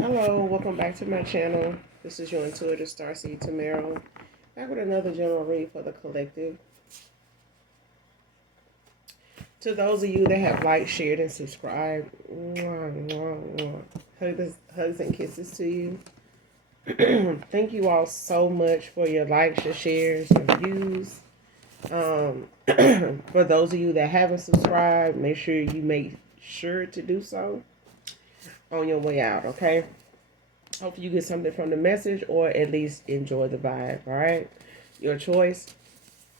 Hello, welcome back to my channel. This is your intuitive starseed Tamara, back with another general read for the collective. To those of you that have liked, shared, and subscribed, mwah, mwah, mwah. Hugs and kisses to you. Thank you all so much for your likes, your shares, your views. For those of you that haven't subscribed, make sure you make sure to do so on your way out, okay? Hopefully you get something from the message or at least enjoy the vibe, all right? Your choice.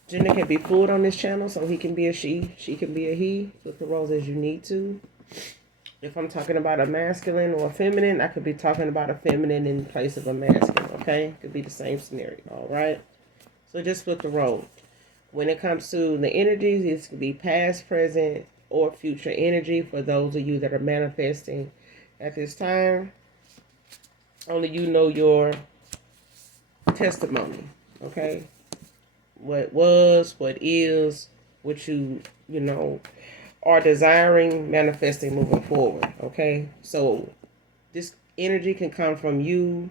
Gender can be fluid on this channel, so he can be a she can be a he. Flip the roles as you need to. If I'm talking about a masculine or a feminine, I could be talking about a feminine in place of a masculine, okay? Could be the same scenario, all right? So just flip the role. When it comes to the energies, it could be past, present, or future energy for those of you that are manifesting at this time. Only you know your testimony, okay? What was, what is, what you know, are desiring, manifesting, moving forward, okay? So this energy can come from you,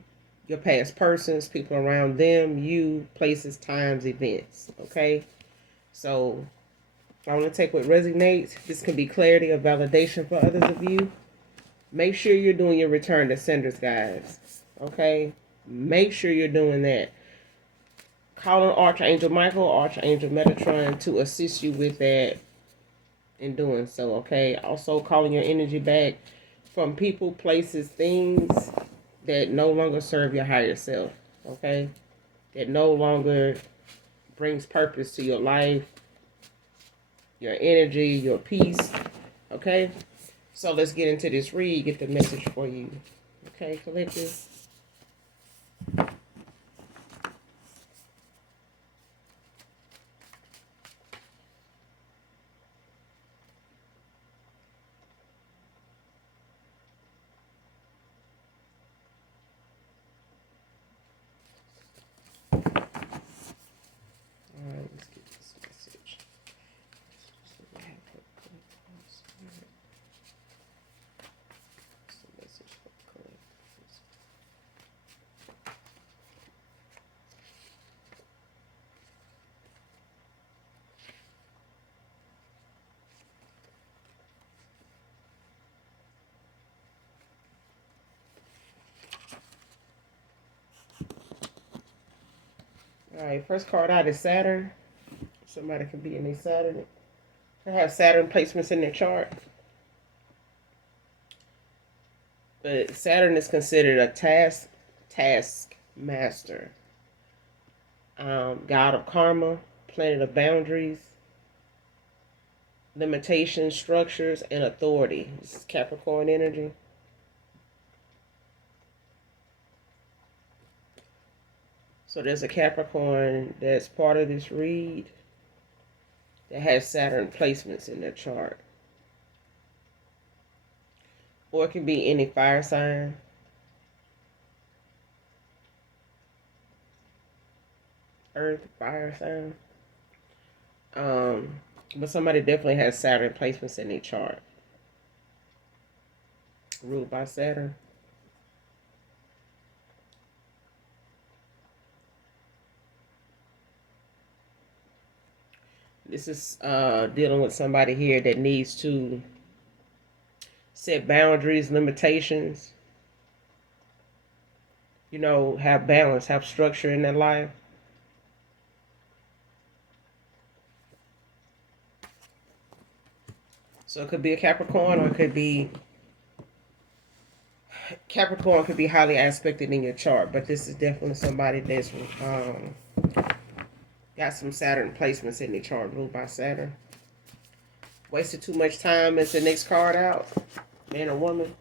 your past persons, people around them, you, places, times, events, okay? So I want to take what resonates. This can be clarity or validation for others of you. Make sure you're doing your return to senders, guys, okay? Make sure you're doing that. Calling Archangel Michael, Archangel Metatron to assist you with that in doing so, okay? Also calling your energy back from people, places, things that no longer serve your higher self, okay? That no longer brings purpose to your life, your energy, your peace, okay? So let's get into this read, get the message for you, okay, collective? All right, let's get this message. All right, first card out is Saturn. Somebody could be in a Saturn. They have Saturn placements in their chart. But Saturn is considered a task master, god of karma, planet of boundaries, limitations, structures, and authority. This is Capricorn energy. So there's a Capricorn that's part of this read that has Saturn placements in their chart. Or it can be any fire sign. Earth, fire sign. But somebody definitely has Saturn placements in their chart. Ruled by Saturn. This is dealing with somebody here that needs to set boundaries, limitations. You know, have balance, have structure in their life. So it could be a Capricorn, or it could be Capricorn could be highly aspected in your chart, but this is definitely somebody that's got some Saturn placements in their chart, ruled by Saturn. Wasted too much time as the next card out, man or woman.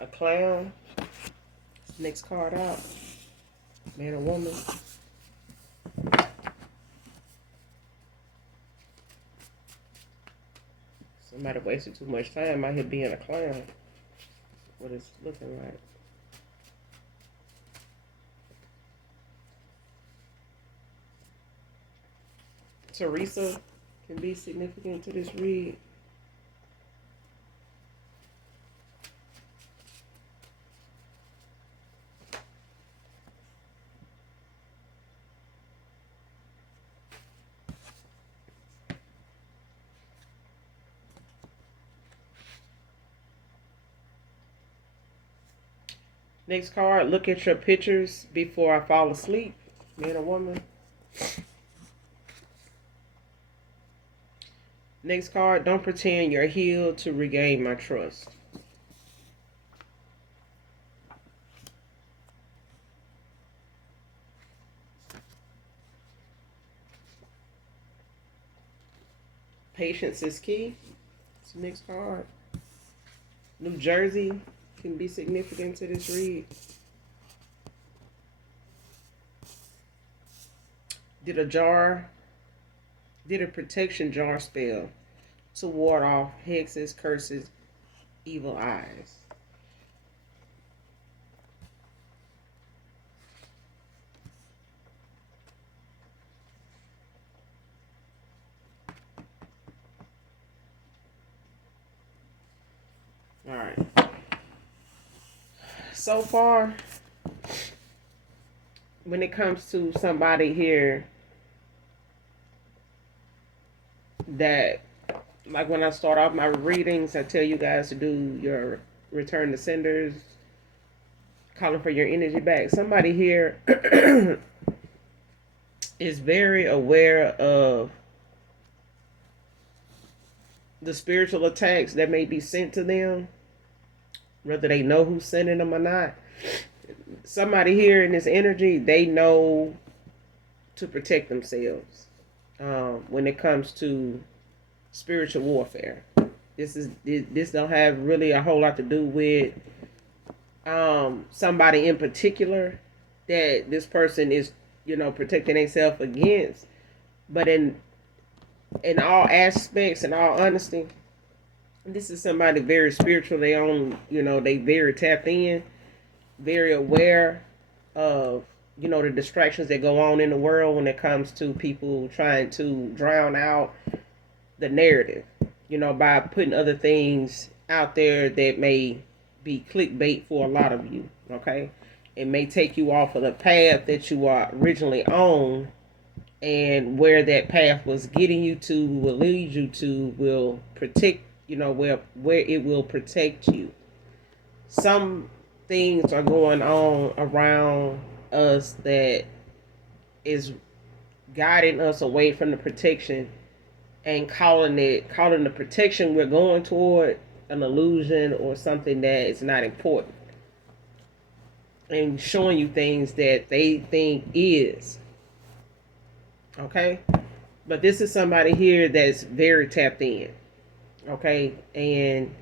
A clown. Next card out. Man or woman. Somebody wasted too much time out here being a clown. What it's looking like. Teresa can be significant to this read. Next card, look at your pictures before I fall asleep. Man or woman. Next card, don't pretend you're healed to regain my trust. Patience is key. It's the next card. New Jersey can be significant to this read. Did a protection jar spell to ward off hexes, curses, evil eyes. All right. So far, when it comes to somebody here that, like when I start off my readings, I tell you guys to do your return to senders, calling for your energy back. Somebody here is very aware of the spiritual attacks that may be sent to them, whether they know who's sending them or not. Somebody here in this energy, they know to protect themselves when it comes to spiritual warfare. This don't have really a whole lot to do with somebody in particular that this person is, protecting themselves against, but in all aspects, in all honesty, this is somebody very spiritual. They they very tapped in, very aware of the distractions that go on in the world when it comes to people trying to drown out the narrative, by putting other things out there that may be clickbait for a lot of you. Okay, it may take you off of the path that you are originally on, and where that path was getting you to will lead you to will protect, where it will protect you. Some things are going on around us that is guiding us away from the protection and calling the protection we're going toward an illusion or something that is not important, and showing you things that they think is. Okay? But this is somebody here that's very tapped in. Okay? And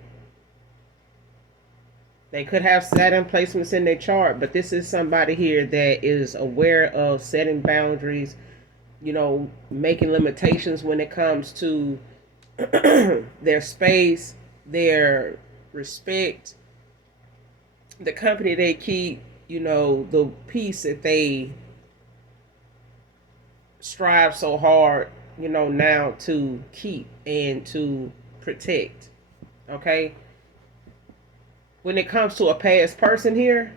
they could have Saturn placements in their chart, but this is somebody here that is aware of setting boundaries, making limitations when it comes to their space, their respect, the company they keep, the peace that they strive so hard, now to keep and to protect. Okay? When it comes to a past person here,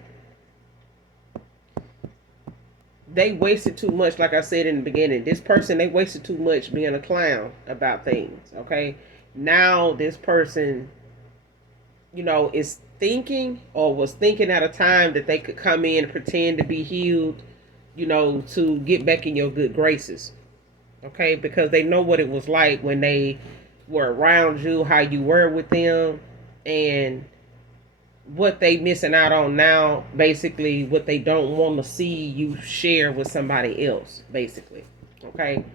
they wasted too much, like I said in the beginning. This person, they wasted too much being a clown about things. Okay? Now this person, is thinking or was thinking at a time that they could come in and pretend to be healed, to get back in your good graces. Okay? Because they know what it was like when they were around you, how you were with them, and what they missing out on now, basically what they don't want to see you share with somebody else, basically. Okay?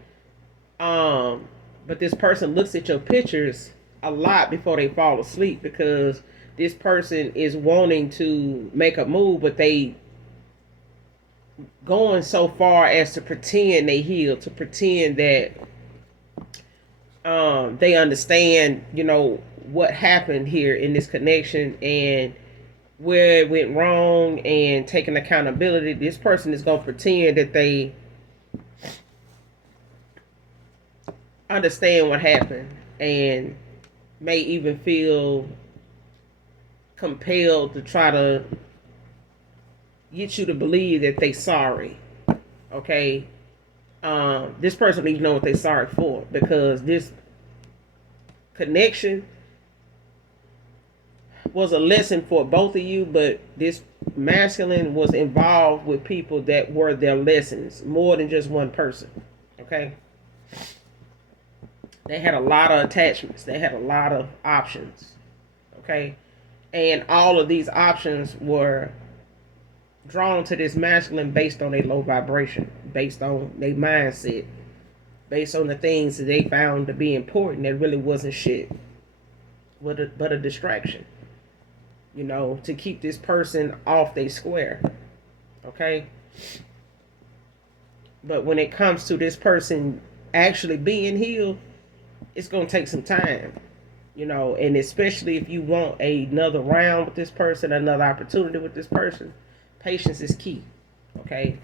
But this person looks at your pictures a lot before they fall asleep, because this person is wanting to make a move, but they going so far as to pretend they heal, to pretend that they understand, what happened here in this connection and where it went wrong, and taking accountability. This person is going to pretend that they understand what happened, and may even feel compelled to try to get you to believe that they sorry. Okay. This person needs to know what they're sorry for, because this connection was a lesson for both of you, but this masculine was involved with people that were their lessons, more than just one person. Okay. They had a lot of attachments. They had a lot of options. Okay. And all of these options were drawn to this masculine based on their low vibration, based on their mindset, based on the things that they found to be important that really wasn't shit, but a distraction, to keep this person off their square. Okay? But when it comes to this person actually being healed, it's going to take some time. And especially if you want another round with this person, another opportunity with this person, patience is key. Okay?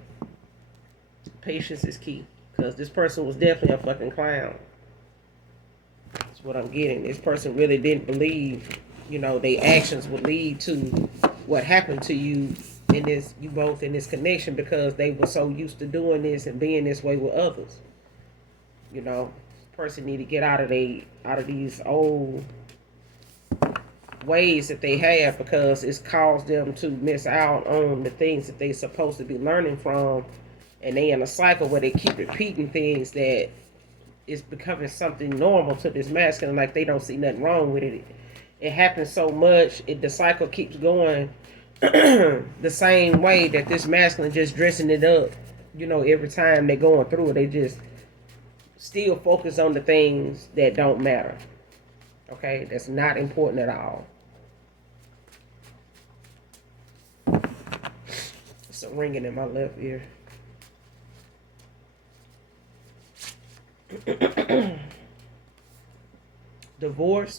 Patience is key. Because this person was definitely a fucking clown. That's what I'm getting. This person really didn't believe, their actions would lead to what happened to you both in this connection, because they were so used to doing this and being this way with others. Person need to get out of these old ways that they have, because it's caused them to miss out on the things that they're supposed to be learning from, and they in a cycle where they keep repeating things that is becoming something normal to this masculine, like they don't see nothing wrong with it. It happens so much, the cycle keeps going the same way, that this masculine just dressing it up, every time they're going through it. They just still focus on the things that don't matter. Okay, that's not important at all. It's a ringing in my left ear. Divorce.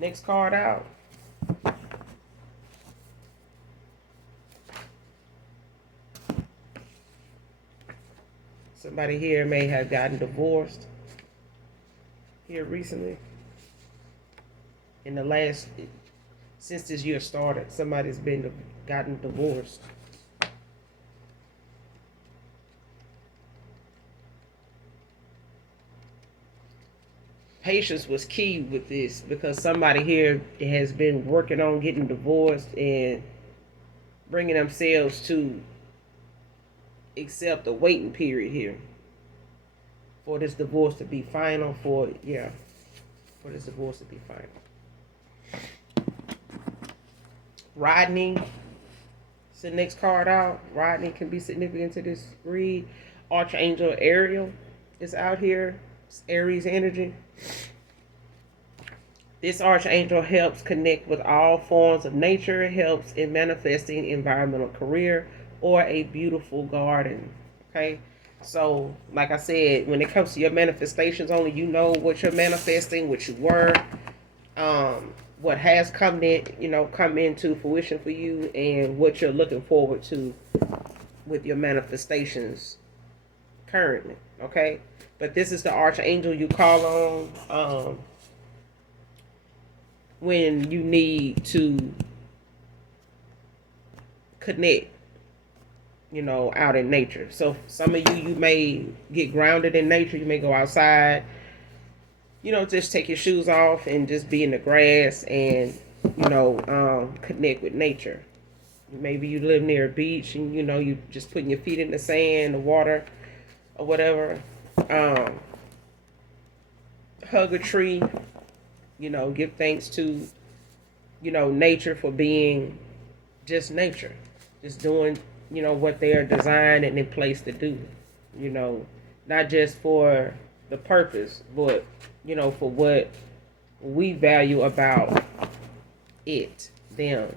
Next card out. Somebody here may have gotten divorced here recently. In the last, since this year started, somebody's gotten divorced. Patience was key with this, because somebody here has been working on getting divorced and bringing themselves to accept a waiting period here for this divorce to be final, for this divorce to be final. Rodney. It's the next card out. Rodney can be significant to this read. Archangel Ariel is out here. It's Aries energy. This archangel helps connect with all forms of nature. It helps in manifesting environmental career or a beautiful garden. Okay? So, like I said, when it comes to your manifestations, only you know what you're manifesting, what you were, what has come into fruition for you, and what you're looking forward to with your manifestations currently. Okay? But this is the archangel you call on when you need to connect, out in nature. So some of you may get grounded in nature. You may go outside, just take your shoes off and just be in the grass and, connect with nature. Maybe you live near a beach and, you just putting your feet in the sand, the water, or whatever. Hug a tree, give thanks to, nature for being just nature. Just doing, what they are designed and in place to do. Not just for the purpose, but for what we value about it, them,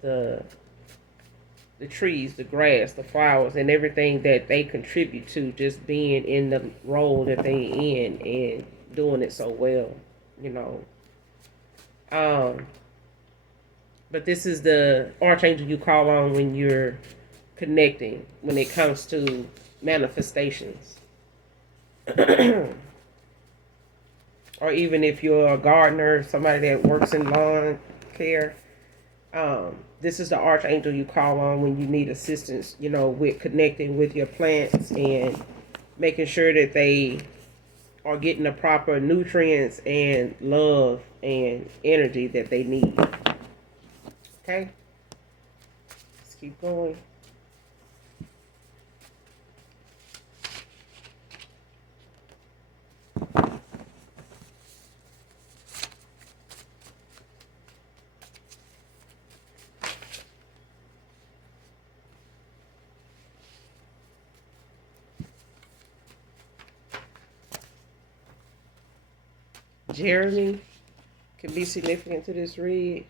the trees, the grass, the flowers, and everything that they contribute to just being in the role that they in and doing it so well, you know. Um, but this is the archangel you call on when you're connecting, when it comes to manifestations. Or even if you're a gardener, somebody that works in lawn care, this is the archangel you call on when you need assistance, with connecting with your plants and making sure that they are getting the proper nutrients and love and energy that they need. Okay? Let's keep going. Jeremy can be significant to this read.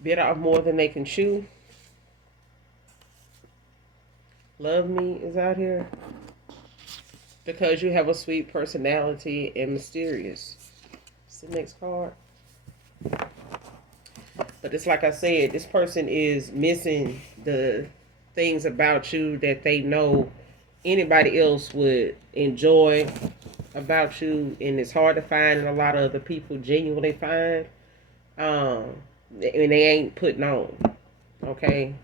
Bit off more than they can chew. Love me is out here. Because you have a sweet personality and mysterious. It's the next card. But it's like I said, this person is missing the things about you that they know anybody else would enjoy about you, and it's hard to find, and a lot of other people genuinely find. And they ain't putting on. Okay?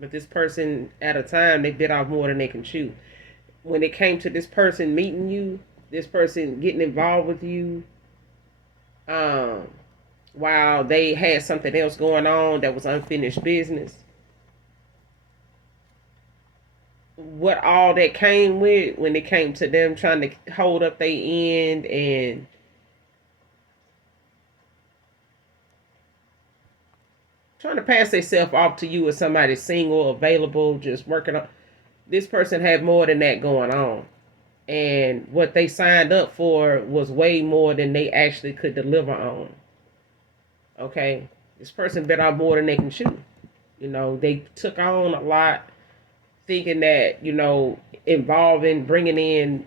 But this person, at a time, they bit off more than they can chew. When it came to this person meeting you, this person getting involved with you, while they had something else going on that was unfinished business, what all that came with when it came to them trying to hold up their end and trying to pass themselves off to you as somebody single, available, just working on. This person had more than that going on. And what they signed up for was way more than they actually could deliver on. Okay? This person bit off more than they can chew. They took on a lot thinking that, involving, bringing in,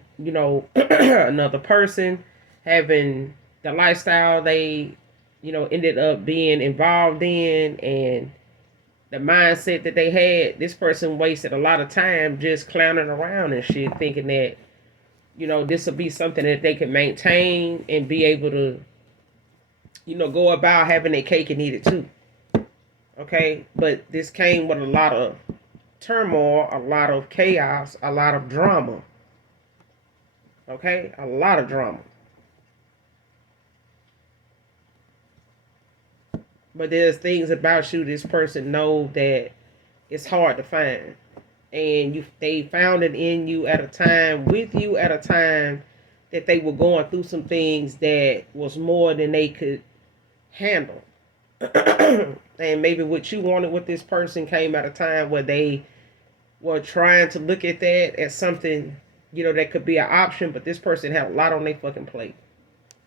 another person, having the lifestyle they, ended up being involved in, and the mindset that they had. This person wasted a lot of time just clowning around and shit, thinking that, this will be something that they can maintain and be able to, go about having their cake and eat it too. Okay? But this came with a lot of turmoil, a lot of chaos, a lot of drama. Okay? A lot of drama. But there's things about you this person know that it's hard to find. And they found it in you at a time, with you at a time that they were going through some things that was more than they could handle. And maybe what you wanted with this person came at a time where they were trying to look at that as something, that could be an option, but this person had a lot on their fucking plate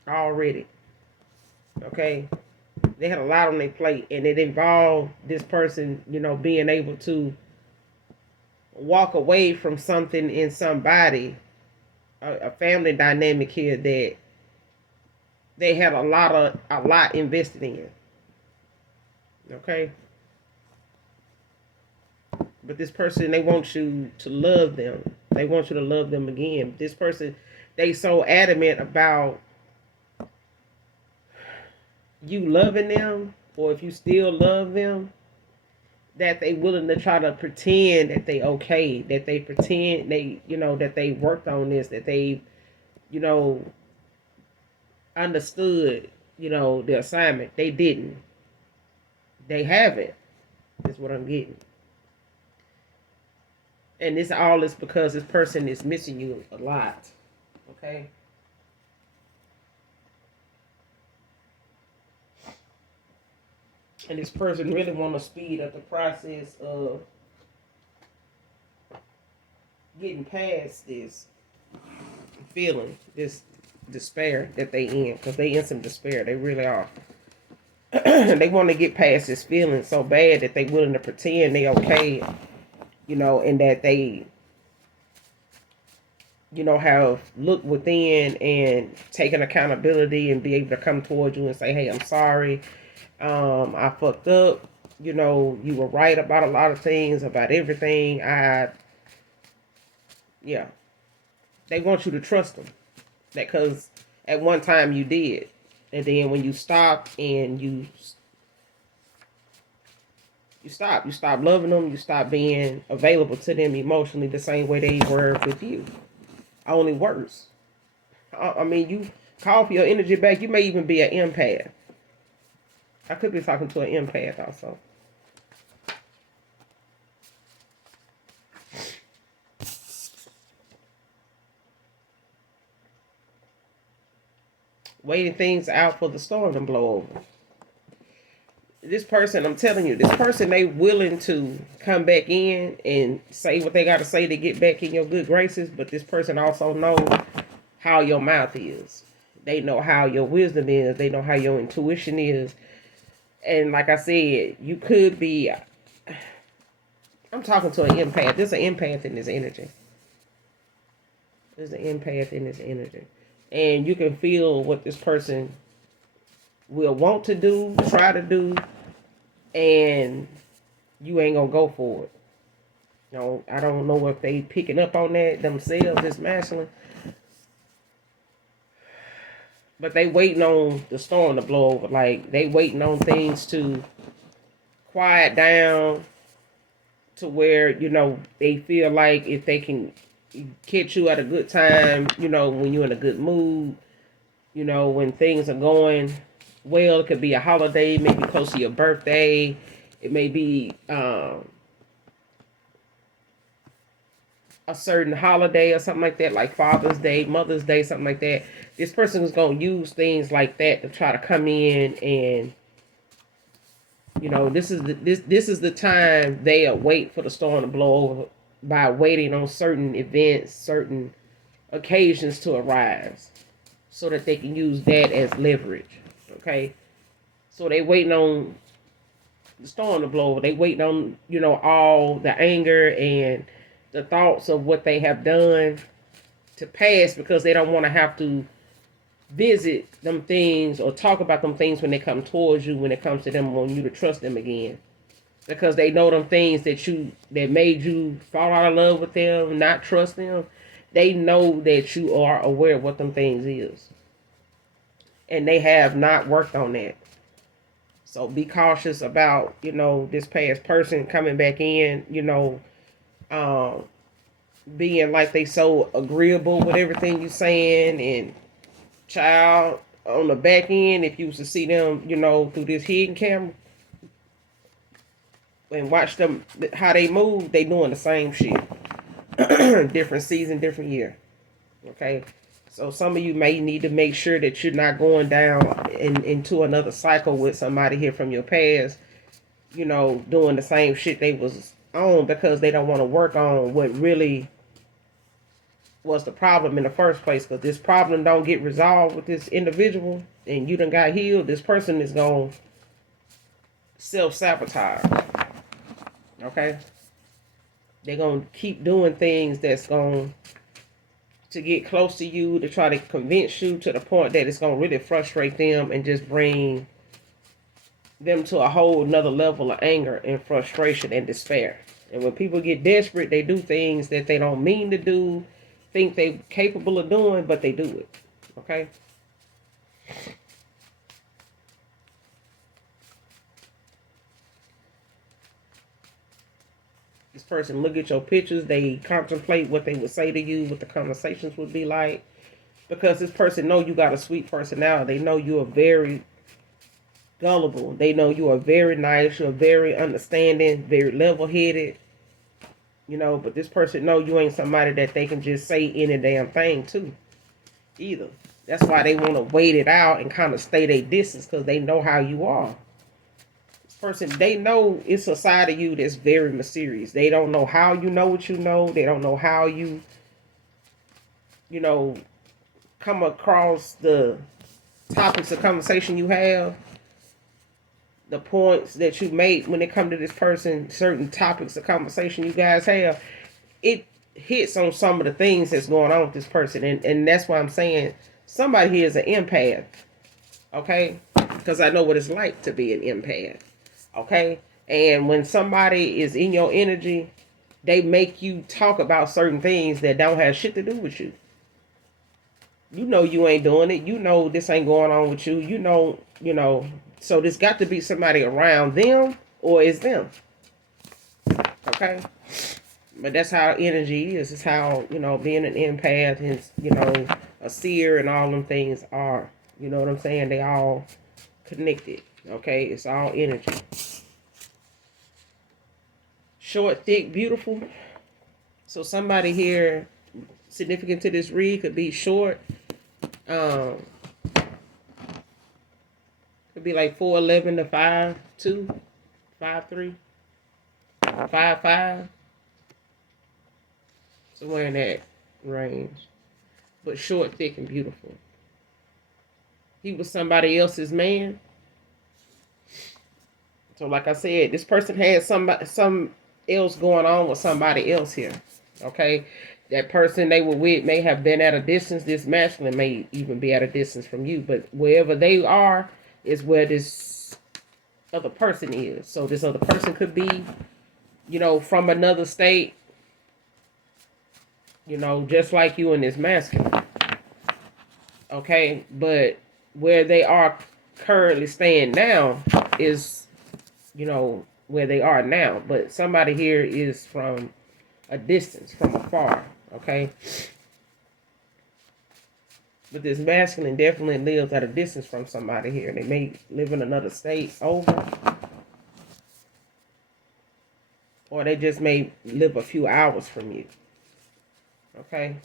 already. Okay? They had a lot on their plate, and it involved this person, being able to walk away from something in somebody, a family dynamic here that they had a lot invested in. Okay? But this person, they want you to love them. They want you to love them again. This person, they so adamant about you loving them, or if you still love them, that they willing to try to pretend that they okay, that they pretend they, that they worked on this, that they, understood, the assignment. They didn't. They haven't. Is what I'm getting. And this all is because this person is missing you a lot. Okay. And this person really want to speed up the process of getting past this feeling, this despair that they in, because they in some despair. They really are. They want to get past this feeling so bad that they willing to pretend they okay, and that they, have looked within and taken accountability and be able to come towards you and say, hey, I'm sorry. I fucked up. You were right about a lot of things, about everything. Yeah. They want you to trust them. Because at one time you did. And then when you stop and you stop loving them, you stop being available to them emotionally the same way they were with you. Only worse. I mean, you call for your energy back. You may even be an empath. I could be talking to an empath also. Waiting things out for the storm to blow over. This person, I'm telling you, this person, they willing to come back in and say what they got to say to get back in your good graces. But this person also know how your mouth is. They know how your wisdom is. They know how your intuition is. And like I said, you could be, I'm talking to an empath. There's an empath in this energy. There's an empath in this energy. And you can feel what this person will want to do, try to do, and you ain't gonna go for it. I don't know if they picking up on that themselves, this masculine. But they waiting on the storm to blow over. Like, they waiting on things to quiet down to where, they feel like if they can catch you at a good time, when you're in a good mood, when things are going well. It could be a holiday, maybe close to your birthday. It may be a certain holiday or something like that, like Father's Day, Mother's Day, something like that. This person is going to use things like that to try to come in and, this is the time they wait for the storm to blow over by waiting on certain events, certain occasions to arise so that they can use that as leverage. Okay? So they waiting on the storm to blow over. They waiting on, all the anger and the thoughts of what they have done to pass because they don't want to have to visit them things or talk about them things when they come towards you, when it comes to them, want you to trust them again. Because they know them things that made you fall out of love with them, not trust them. They know that you are aware of what them things is. And they have not worked on that. So be cautious about, this past person coming back in, being like they so agreeable with everything you're saying. And child, on the back end, if you was to see them, through this hidden camera and watch them, how they move, they doing the same shit. Different season, different year. Okay? So some of you may need to make sure that you're not going down into another cycle with somebody here from your past, doing the same shit they was on because they don't want to work on what really was the problem in the first place. Because this problem don't get resolved with this individual and you done got healed, this person is going to self-sabotage. Okay? They're going to keep doing things that's going to get close to you, to try to convince you to the point that it's going to really frustrate them and just bring them to a whole nother level of anger and frustration and despair. And when people get desperate, they do things that they don't mean to do, think they're capable of doing, but they do it. Okay? This person look at your pictures, they contemplate what they would say to you, what the conversations would be like. Because this person know you got a sweet personality. They know you are very gullible. They know you are very nice, you're very understanding, very level-headed. You know, but this person know you ain't somebody that they can just say any damn thing to either. That's why they want to wait it out and kind of stay their distance, because they know how you are. This person, they know it's a side of you that's very mysterious. They don't know how you know what you know. They don't know how you know, come across the topics of conversation you have, the points that you make when it come to this person, certain topics of conversation you guys have. It hits on some of the things that's going on with this person, and that's why I'm saying somebody here is an empath, okay? Because I know what it's like to be an empath, okay? And when somebody is in your energy, they make you talk about certain things that don't have shit to do with you. You know you ain't doing it. You know this ain't going on with you. You know. So there's got to be somebody around them, or it's them. Okay? But that's how energy is. It's how, being an empath is, a seer and all them things are. You know what I'm saying? They all connected. Okay? It's all energy. Short, thick, beautiful. So somebody here significant to this read could be short. Could be like 4'11" to 5'2", 5'3", 5'5", somewhere in that range. But short, thick, and beautiful. He was somebody else's man. So like I said, this person had some else going on with somebody else here. Okay? That person they were with may have been at a distance. This masculine may even be at a distance from you. But wherever they are is where this other person is. So this other person could be, from another state, just like you and this masculine. Okay? But where they are currently staying now is, where they are now. But somebody here is from a distance, from afar. Okay? But this masculine definitely lives at a distance from somebody here. They may live in another state over. Or they just may live a few hours from you. Okay?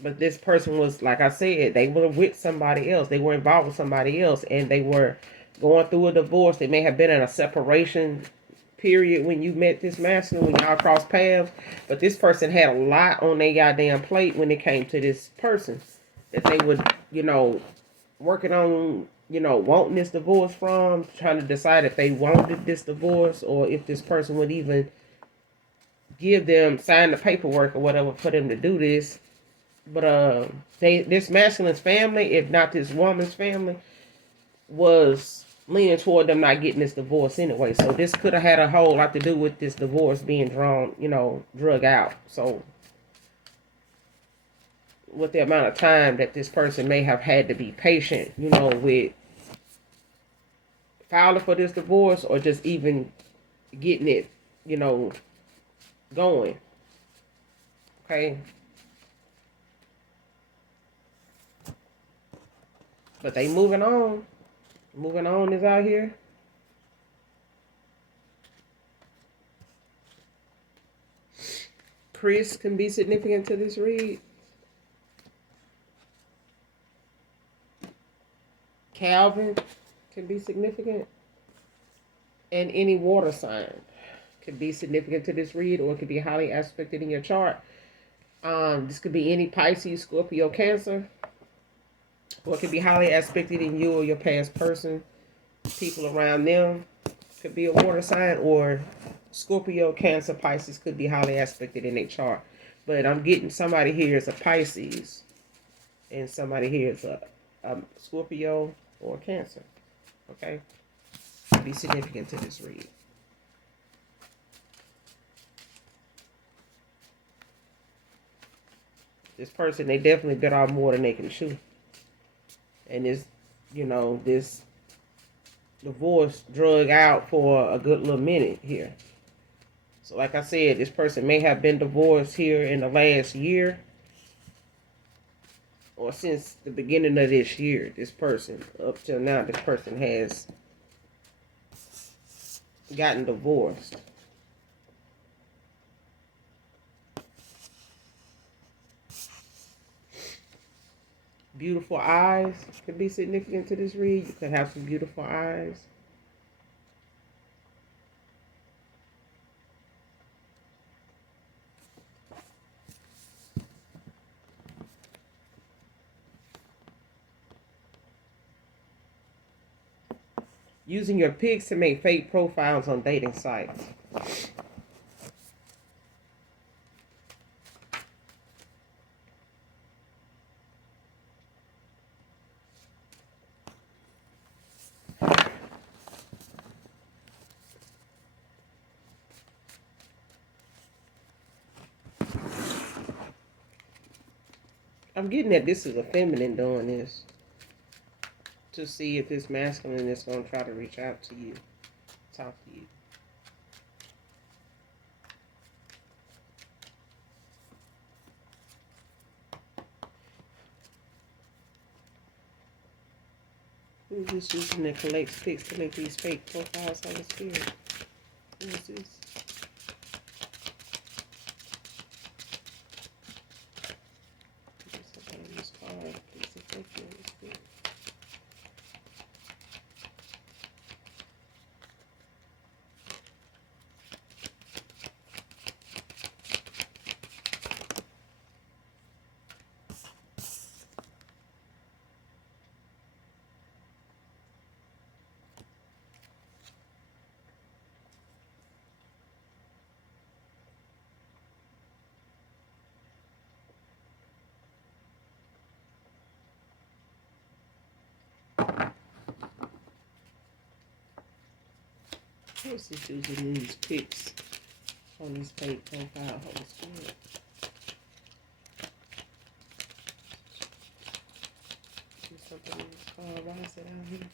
But this person was, like I said, they were with somebody else. They were involved with somebody else. And they were going through a divorce. They may have been in a separation period when you met this masculine, when y'all crossed paths. But this person had a lot on their goddamn plate when it came to this person. That they would, working on, wanting this divorce from, trying to decide if they wanted this divorce or if this person would even give them, sign the paperwork or whatever for them to do this. But this masculine's family, if not this woman's family, was leaning toward them not getting this divorce anyway. So this could have had a whole lot to do with this divorce being drug out. So with the amount of time that this person may have had to be patient, with filing for this divorce or just even getting it, going. Okay. But they moving on. Moving on is out here. Chris can be significant to this read. Calvin can be significant. And any water sign could be significant to this read, or it could be highly aspected in your chart. This could be any Pisces, Scorpio, Cancer. Or it could be highly aspected in you or your past person. People around them could be a water sign, or Scorpio, Cancer, Pisces could be highly aspected in their chart. But I'm getting somebody here is a Pisces, and somebody here is a Scorpio or Cancer. Okay? Be significant to this read. This person, they definitely bit off more than they can chew. And this, this divorce drug out for a good little minute here. So like I said, this person may have been divorced here in the last year, or since the beginning of this year. This person, up till now, this person has gotten divorced. Beautiful eyes could be significant to this read. You could have some beautiful eyes. Using your pics to make fake profiles on dating sites. I'm getting that this is a feminine doing this to see if this masculine is going to try to reach out to you, talk to you. Who's this using that collects pics to make these fake profiles on the spirit? Who is this? What's this using these pics on these fake profile? Holy Spirit. Do something in this card. Why is it out here?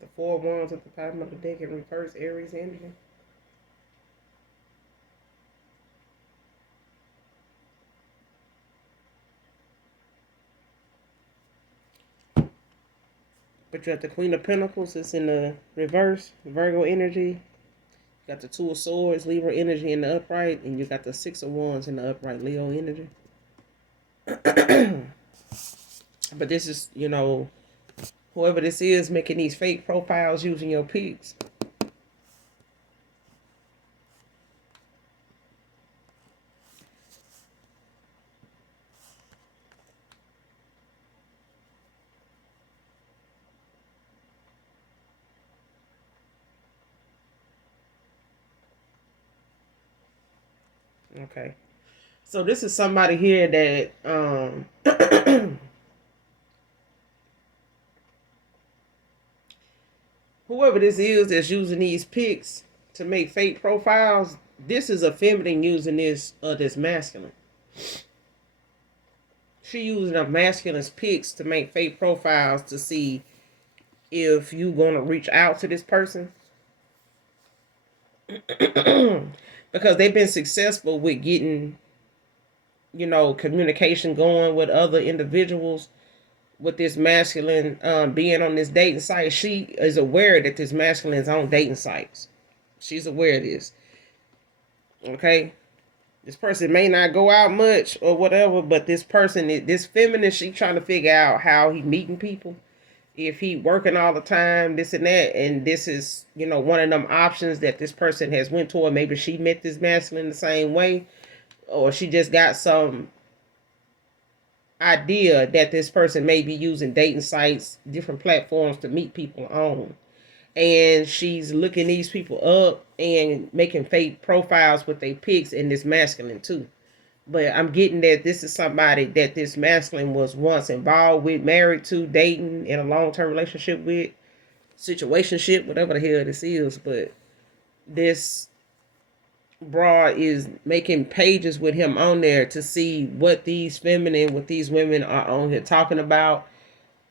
The 4 of Wands at the bottom of the deck in reverse, Aries energy. But you have the Queen of Pentacles, it's in the reverse, Virgo energy. You got the Two of Swords, Libra energy in the upright, and you got the 6 of Wands in the upright, Leo energy. But this is, whoever this is making these fake profiles using your pics. Okay. So this is somebody here that whoever this is that's using these pics to make fake profiles, this is a feminine using this masculine. She using a masculine's pics to make fake profiles to see if you gonna reach out to this person. Because they've been successful with getting, communication going with other individuals with this masculine being on this dating site, she is aware that this masculine is on dating sites. She's aware of this. Okay? This person may not go out much or whatever, but this person, this feminine, she trying to figure out how he meeting people. If he working all the time, this and that, and this is, one of them options that this person has went toward. Maybe she met this masculine the same way, or she just got some idea that this person may be using dating sites, different platforms to meet people on. And she's looking these people up and making fake profiles with their pics in this masculine too. But I'm getting that this is somebody that this masculine was once involved with, married to, dating, in a long-term relationship with, situationship, whatever the hell this is. But this broad is making pages with him on there to see what these women are on here talking about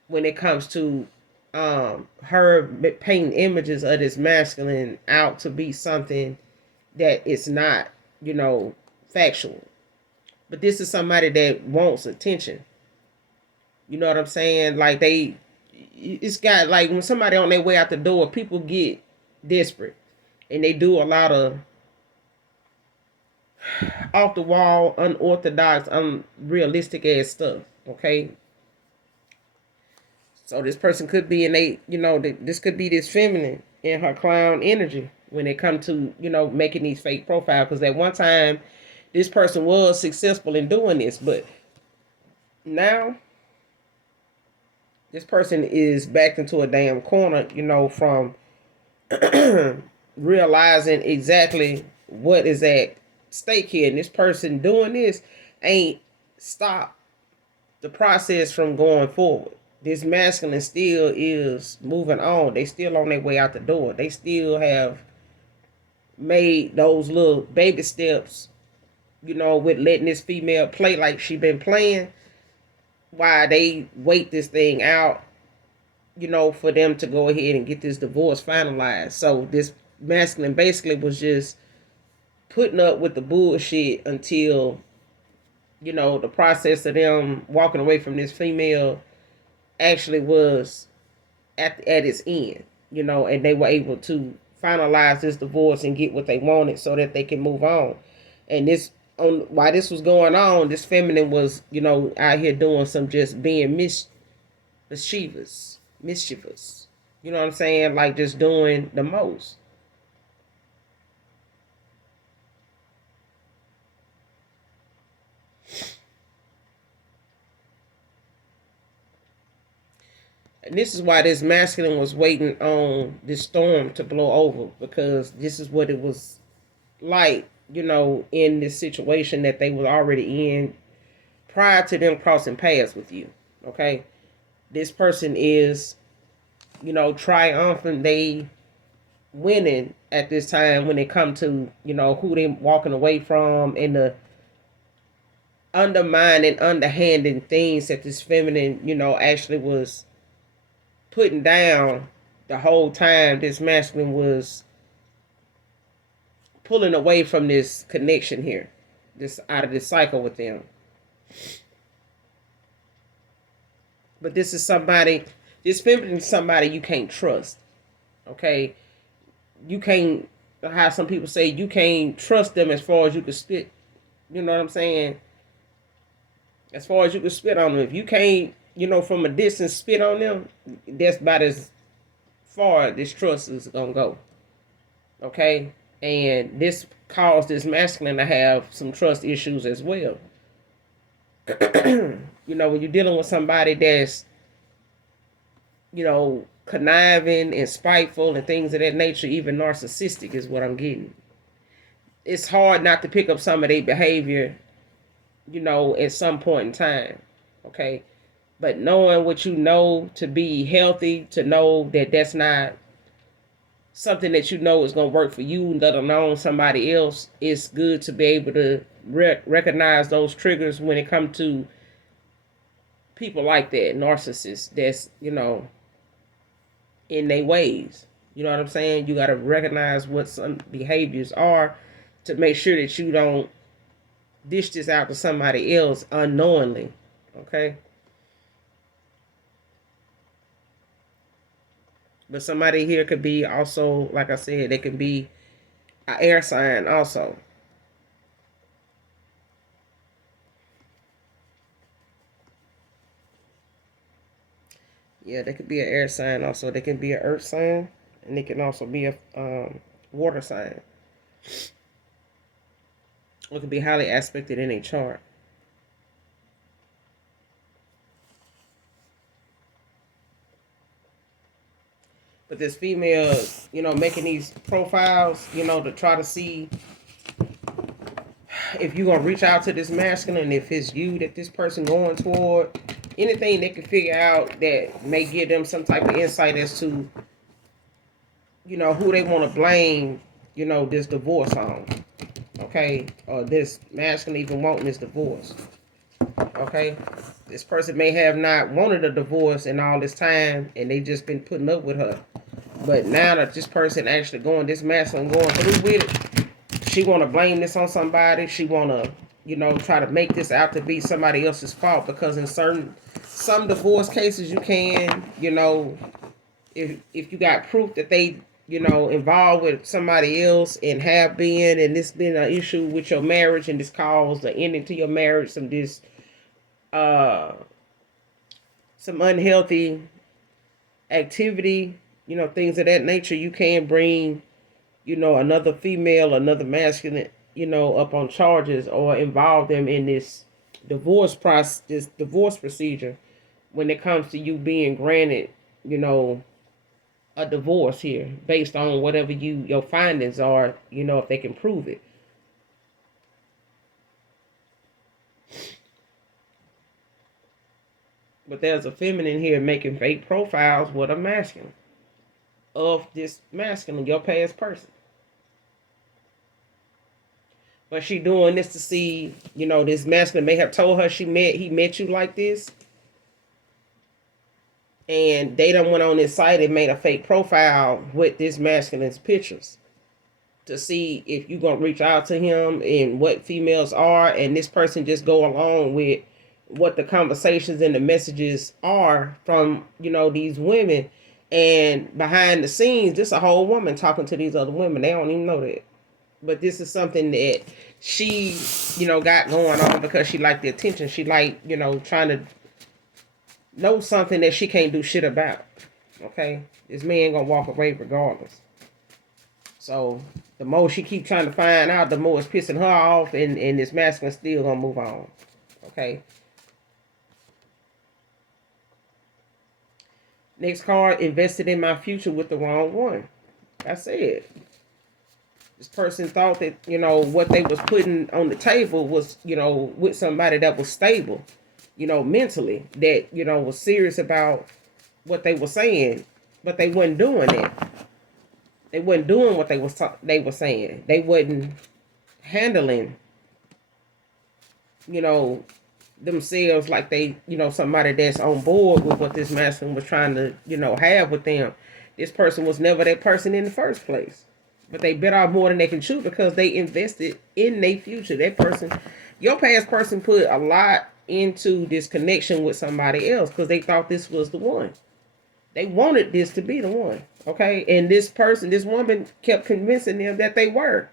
when it comes to her painting images of this masculine out to be something that it's not, factual. But this is somebody that wants attention. You know what I'm saying? Like it's got, like, when somebody on their way out the door, people get desperate and they do a lot of off the wall, unorthodox, unrealistic ass stuff. Okay. So this person could be this could be this feminine in her clown energy when it comes to, making these fake profiles. Because at one time, this person was successful in doing this. But now, this person is backed into a damn corner, from realizing exactly what is at stake here. And this person doing this ain't stopped the process from going forward. This masculine still is moving on. They still on their way out the door. They still have made those little baby steps, with letting this female play like she been playing while they wait this thing out, for them to go ahead and get this divorce finalized. So this masculine basically was just putting up with the bullshit until, the process of them walking away from this female actually was at its end, and they were able to finalize this divorce and get what they wanted so that they can move on. And while this was going on, this feminine was, out here doing some just being mischievous. You know what I'm saying? Like just doing the most. And this is why this masculine was waiting on this storm to blow over, because this is what it was like, in this situation that they were already in prior to them crossing paths with you. Okay. This person is, triumphant. They winning at this time when it come to, who they walking away from and the undermining, underhanding things that this feminine, actually was putting down the whole time. This masculine was pulling away from this connection here, this out of this cycle with them. But this is somebody, this feminine is somebody you can't trust. Okay? You can't, how some people say, you can't trust them as far as you can spit. You know what I'm saying? As far as you can spit on them. If you can't, from a distance spit on them, that's about as far this trust is going to go. Okay? And this caused this masculine to have some trust issues as well. When you're dealing with somebody that's, conniving and spiteful and things of that nature, even narcissistic is what I'm getting. It's hard not to pick up some of their behavior, at some point in time. Okay? But knowing what you know to be healthy, to know that that's not something that is going to work for you, let alone somebody else, it's good to be able to recognize those triggers when it comes to people like that, narcissists, that's, in their ways. You know what I'm saying? You got to recognize what some behaviors are to make sure that you don't dish this out to somebody else unknowingly. Okay? But somebody here could be also, like I said, they can be an air sign also. Yeah, they could be an air sign also. They can be an earth sign, and they can also be a water sign. Or it could be highly aspected in a chart. But this female, making these profiles, to try to see if you're gonna reach out to this masculine, if it's you that this person going toward, anything they can figure out that may give them some type of insight as to, who they want to blame, this divorce on. Okay, or this masculine even wanting this divorce. Okay, this person may have not wanted a divorce in all this time, and they just been putting up with her. But now that this person actually this masculine going through with it, she want to blame this on somebody. She want to, try to make this out to be somebody else's fault, because in some divorce cases you can, if you got proof that they, involved with somebody else and have been, and this been an issue with your marriage, and this caused the ending to your marriage, uh, some unhealthy activity, things of that nature, you can bring, another female, another masculine, up on charges, or involve them in this this divorce procedure, when it comes to you being granted, a divorce here, based on whatever your findings are, if they can prove it. But there's a feminine here making fake profiles with a masculine, of this masculine, your past person. But she doing this to see, this masculine may have told her he met you like this. And they done went on this site and made a fake profile with this masculine's pictures, to see if you gonna reach out to him and what females are, and this person just go along with what the conversations and the messages are from, these women. And behind the scenes, this a whole woman talking to these other women. They don't even know that. But this is something that she, got going on, because she liked the attention. She liked, trying to know something that she can't do shit about. Okay? This man gonna walk away regardless. So the more she keep trying to find out, the more it's pissing her off, and this masculine still gonna move on. Okay? Next card, invested in my future with the wrong one. I said, this person thought that, what they was putting on the table was, with somebody that was stable, mentally, that, was serious about what they were saying, but they wasn't doing it. They wasn't doing what they were saying. They wasn't handling, themselves like they, somebody that's on board with what this masculine was trying to, have with them. This person was never that person in the first place. But they bit off more than they can chew, because they invested in their future. That person, your past person, put a lot into this connection with somebody else, because they thought this was the one. They wanted this to be the one. Okay? And this woman kept convincing them that they were.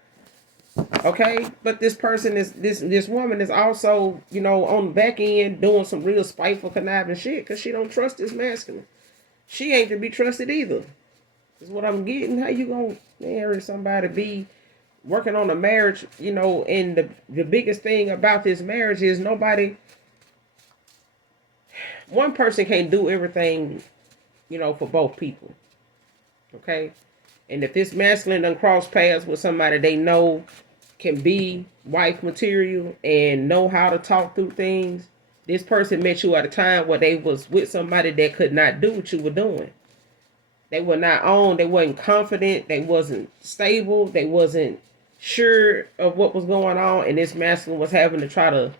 Okay? But this person this woman is also, on the back end doing some real spiteful, conniving shit, because she don't trust this masculine. She ain't to be trusted either. Is what I'm getting. How you gonna marry somebody, be working on a marriage, and the biggest thing about this marriage is one person can't do everything, for both people. Okay? And if this masculine done cross paths with somebody they know can be wife material and know how to talk through things, this person met you at a time where they was with somebody that could not do what you were doing. They were not on. They wasn't confident. They wasn't stable. They wasn't sure of what was going on. And this masculine was having to try to,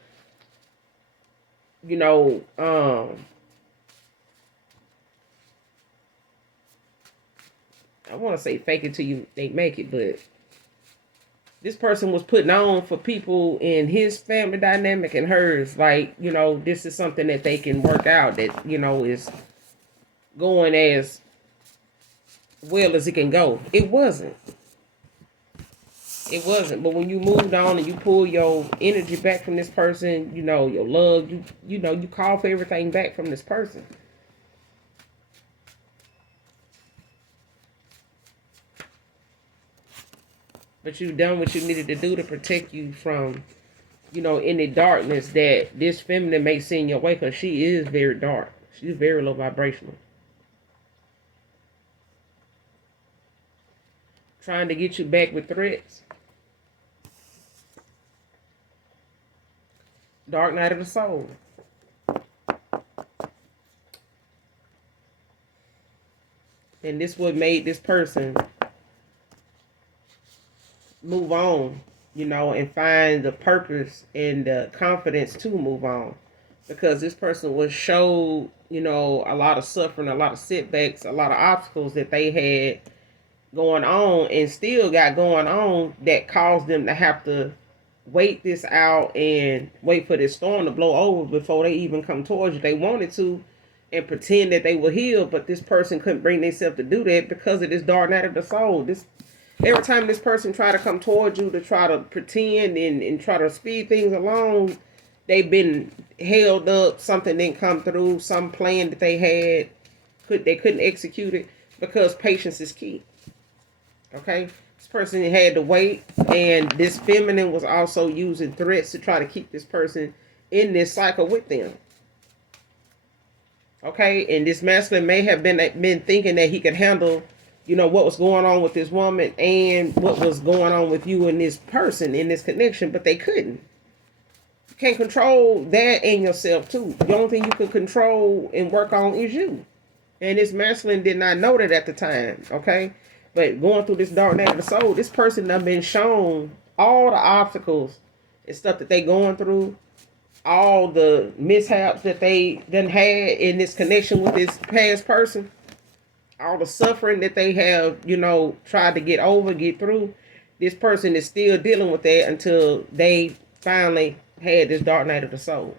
I want to say fake it till they make it, but this person was putting on for people in his family dynamic and hers. Like, this is something that they can work out, that, is going as well as it can go. It wasn't. It wasn't. But when you moved on and you pull your energy back from this person, you know, your love, you know, you call for everything back from this person. But you done what you needed to do to protect you from, you know, any darkness that this feminine may see in your way, because she is very dark. She's very low vibrational. Trying to get you back with threats. Dark night of the soul. And this what made this person move on, you know, and find the purpose and the confidence to move on. Because this person was showed, you know, a lot of suffering, a lot of setbacks, a lot of obstacles that they had going on and still got going on that caused them to have to wait this out and wait for this storm to blow over before they even come towards you. They wanted to and pretend that they were healed, but this person couldn't bring themselves to do that because of this dark night of the soul. This every time this person try to come towards you to try to pretend and try to speed things along, they've been held up. Something didn't come through. Some plan that they had, they couldn't execute it because patience is key. Okay, this person had to wait, and this feminine was also using threats to try to keep this person in this cycle with them. Okay, and this masculine may have been thinking that he could handle, you know, what was going on with this woman and what was going on with you and this person in this connection, but they couldn't. You can't control that in yourself too. The only thing you can control and work on is you. And this masculine did not know that at the time. Okay, but going through this dark night of the soul, this person done been shown all the obstacles and stuff that they going through, all the mishaps that they done had in this connection with this past person, all the suffering that they have, you know, tried to get over, get through. This person is still dealing with that until they finally had this dark night of the soul.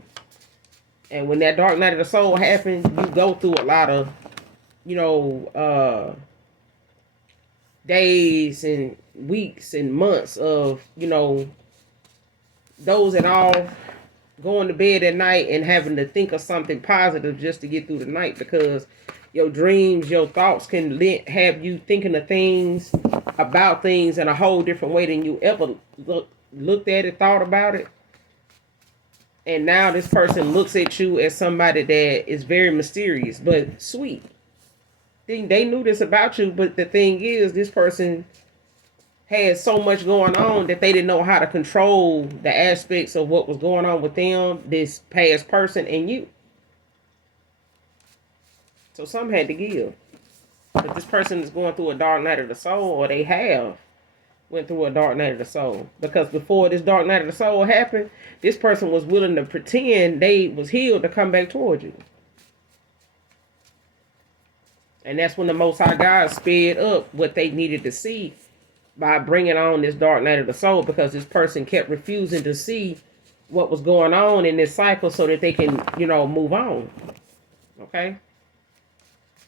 And when that dark night of the soul happens, you go through a lot of, you know, days and weeks and months of, you know, those and all going to bed at night and having to think of something positive just to get through the night, because your dreams, your thoughts can have you thinking of things, about things in a whole different way than you ever looked at it, thought about it. And now this person looks at you as somebody that is very mysterious but sweet. They knew this about you, but the thing is, this person had so much going on that they didn't know how to control the aspects of what was going on with them, this past person, and you. So some had to give. But this person is going through a dark night of the soul, or they have went through a dark night of the soul. Because before this dark night of the soul happened, this person was willing to pretend they was healed to come back towards you. And that's when the Most High God sped up what they needed to see by bringing on this dark night of the soul, because this person kept refusing to see what was going on in this cycle so that they can, you know, move on. Okay?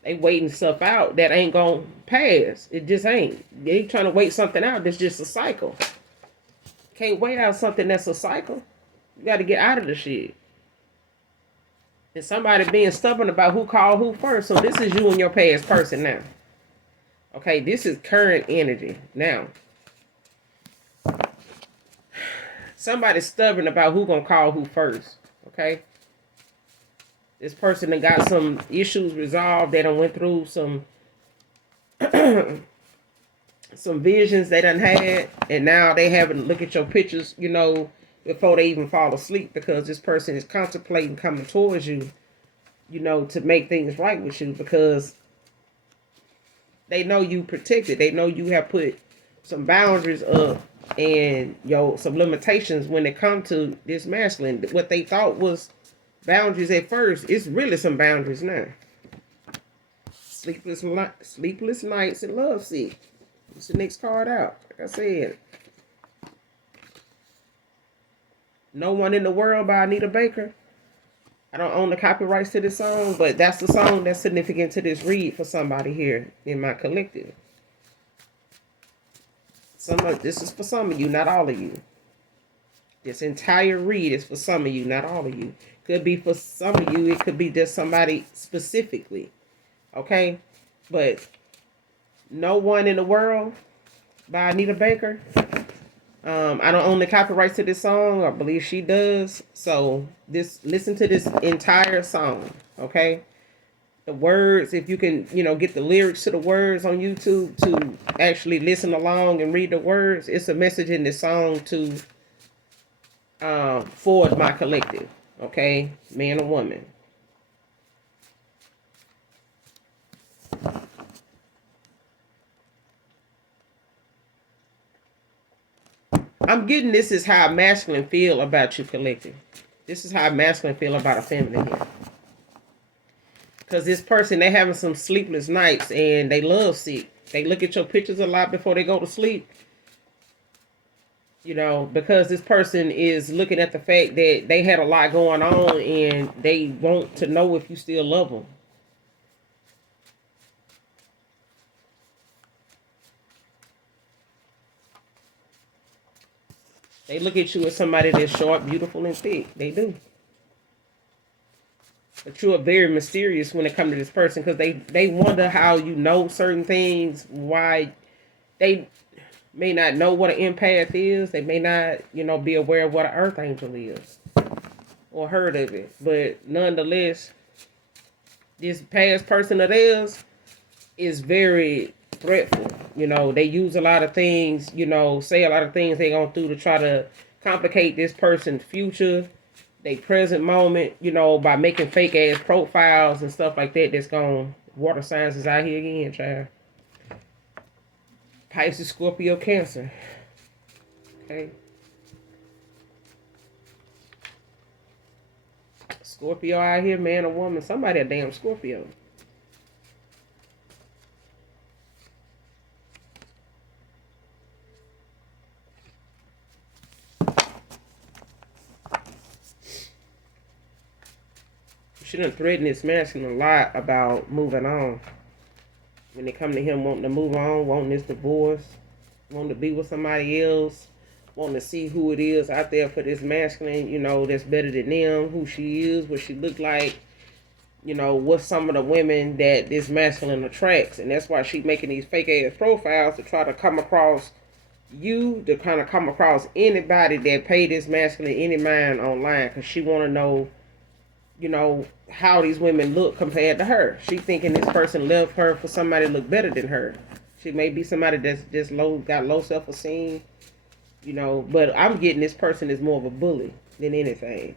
They waiting stuff out that ain't gonna pass. It just ain't. They trying to wait something out that's just a cycle. Can't wait out something that's a cycle. You got to get out of the shit. And somebody being stubborn about who called who first. So this is you and your past person now. Okay, this is current energy now. Somebody's stubborn about who gonna call who first. Okay. This person that got some issues resolved. They done went through some some visions they done had, and now they having to look at your pictures, you know, before they even fall asleep, because this person is contemplating coming towards you, you know, to make things right with you, because they know you protected. They know you have put some boundaries up and some limitations when it comes to this masculine. What they thought was boundaries at first, it's really some boundaries now. Sleepless nights and love sick. It's the next card out. Like I said, No One in the World by Anita Baker. I don't own the copyrights to this song, but that's the song that's significant to this read for somebody here in my collective. This is for some of you, not all of you. This entire read is for some of you, not all of you. Could be for some of you. It could be just somebody specifically. Okay? But No One in the World by Anita Baker. I don't own the copyrights to this song. I believe she does. So listen to this entire song. Okay? The words, if you can, get the lyrics to the words on YouTube to actually listen along and read the words. It's a message in this song to for my collective, okay, man or woman. I'm getting this is how masculine feel about you, collective. This is how masculine feel about a feminine here. Because this person, they having some sleepless nights and they love sick. They look at your pictures a lot before they go to sleep. Because this person is looking at the fact that they had a lot going on and they want to know if you still love them. They look at you as somebody that's short, beautiful, and thick. They do. But you are very mysterious when it comes to this person because they wonder how you know certain things, why they may not know what an empath is. They may not, be aware of what an earth angel is or heard of it. But nonetheless, this past person of theirs is very threatful. They use a lot of things, say a lot of things they going through to try to complicate this person's future, they present moment, by making fake ass profiles and stuff like that. That's going, water signs is out here again, child. Pisces, Scorpio, Cancer. Okay. Scorpio out here, man or woman. Somebody a damn Scorpio. She done threatened this masculine a lot about moving on. When they come to him wanting to move on, wanting this divorce, wanting to be with somebody else, wanting to see who it is out there for this masculine, that's better than them, who she is, what she look like, what's some of the women that this masculine attracts. And that's why she making these fake ass profiles to try to come across you, to kind of come across anybody that pay this masculine any mind online, because she want to know, how these women look compared to her. She thinking this person left her for somebody to look better than her. She may be somebody that's just got low self-esteem, but I'm getting this person is more of a bully than anything.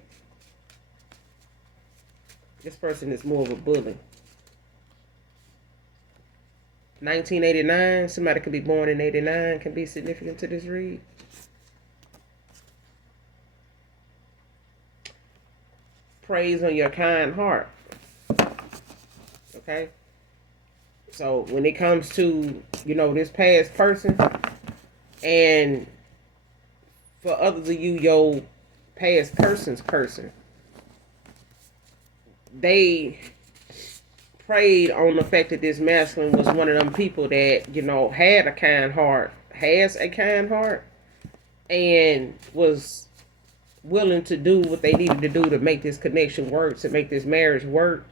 This person is more of a bully. 1989, somebody could be born in 89, can be significant to this read. Praise on your kind heart. Okay? So when it comes to, this past person, and for others of you, your past person's person, they preyed on the fact that this masculine was one of them people that, had a kind heart, has a kind heart, and was willing to do what they needed to do to make this connection work, to make this marriage work.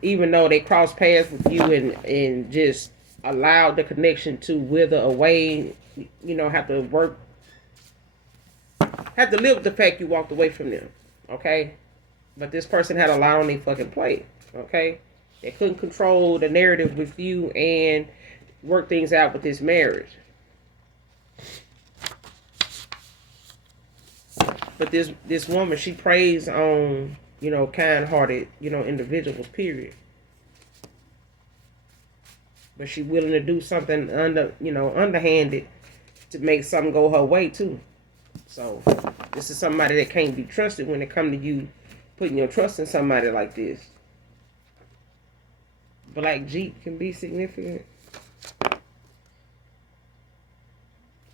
Even though they crossed paths with you and just allowed the connection to wither away, have to live with the fact you walked away from them. Okay? But this person had a lot on their fucking plate. Okay? They couldn't control the narrative with you and work things out with this marriage. But this woman, she preys on, kind-hearted, individuals, period. But she willing to do something underhanded to make something go her way too. So this is somebody that can't be trusted when it come to you putting your trust in somebody like this. Black Jeep can be significant.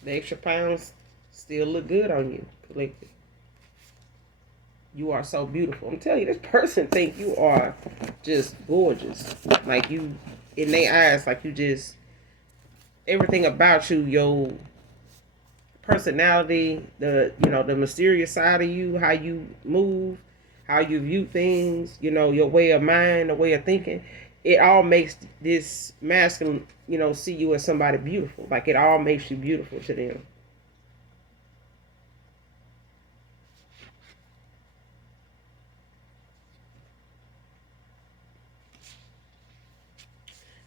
The extra pounds still look good on you, collective. You are so beautiful. I'm telling you, this person think you are just gorgeous. Like you, in their eyes, like you just, everything about you, your personality, the mysterious side of you, how you move, how you view things, your way of mind, the way of thinking, it all makes this masculine, see you as somebody beautiful. Like it all makes you beautiful to them.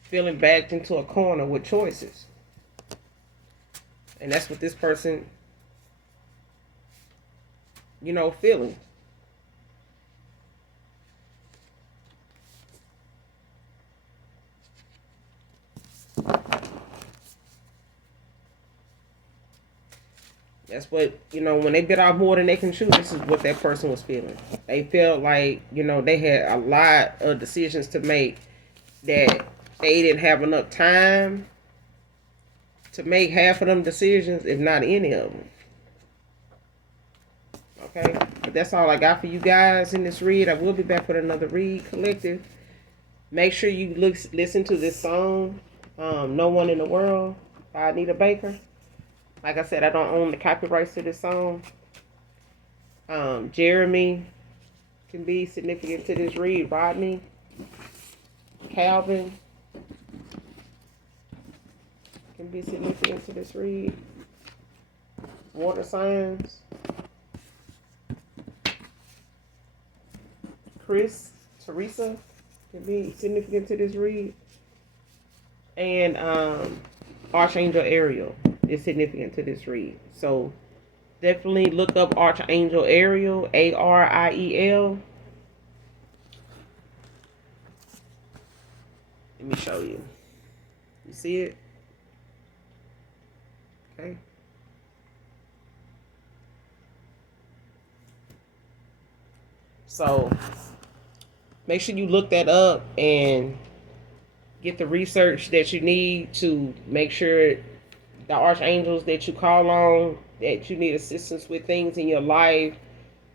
Feeling backed into a corner with choices. And that's what this person, feeling. That's what, when they bit off more than they can chew, this is what that person was feeling. They felt like, they had a lot of decisions to make that they didn't have enough time to make half of them decisions, if not any of them. Okay? But that's all I got for you guys in this read. I will be back with another read collective. Make sure you listen to this song, No One in the World by Anita Baker. Like I said, I don't own the copyrights to this song. Jeremy can be significant to this read. Rodney, Calvin can be significant to this read. Water signs. Chris, Teresa can be significant to this read. And Archangel Ariel is significant to this read. So definitely look up Archangel Ariel, Ariel. Let me show you. You see it? Okay. So make sure you look that up and get the research that you need to make sure the archangels that you call on, that you need assistance with things in your life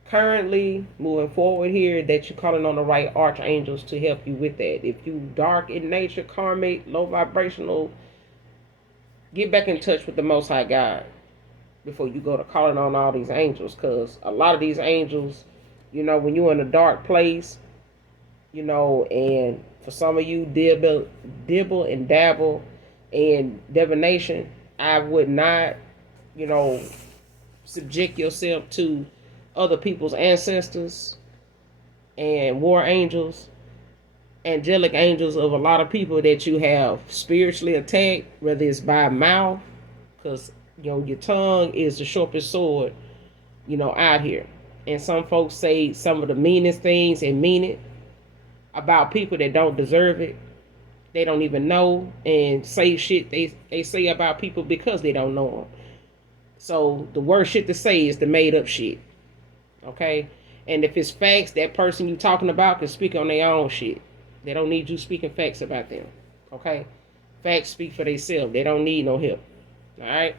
currently moving forward here, that you're calling on the right archangels to help you with that. If you dark in nature, karmic, low vibrational, get back in touch with the Most High God before you go to calling on all these angels, because a lot of these angels, when you're in a dark place, and for some of you dibble and dabble in divination, I would not, subject yourself to other people's ancestors and war angels, angelic angels of a lot of people that you have spiritually attacked, whether it's by mouth, because your tongue is the sharpest sword, out here. And some folks say some of the meanest things and mean it about people that don't deserve it. They don't even know, and say shit they say about people because they don't know them. So the worst shit to say is the made up shit. Okay? And if it's facts, that person you talking about can speak on their own shit. They don't need you speaking facts about them. Okay? Facts speak for themselves. They don't need no help. Alright?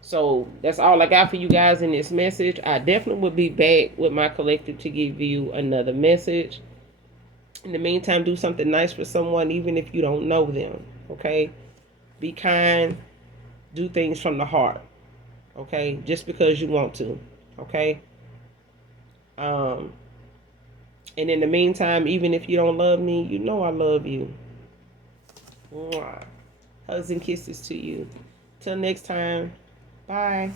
So that's all I got for you guys in this message. I definitely will be back with my collective to give you another message. In the meantime, do something nice for someone, even if you don't know them. Okay? Be kind. Do things from the heart. Okay? Just because you want to. Okay? And in the meantime, even if you don't love me, you know I love you. Mwah. Hugs and kisses to you. Till next time. Bye.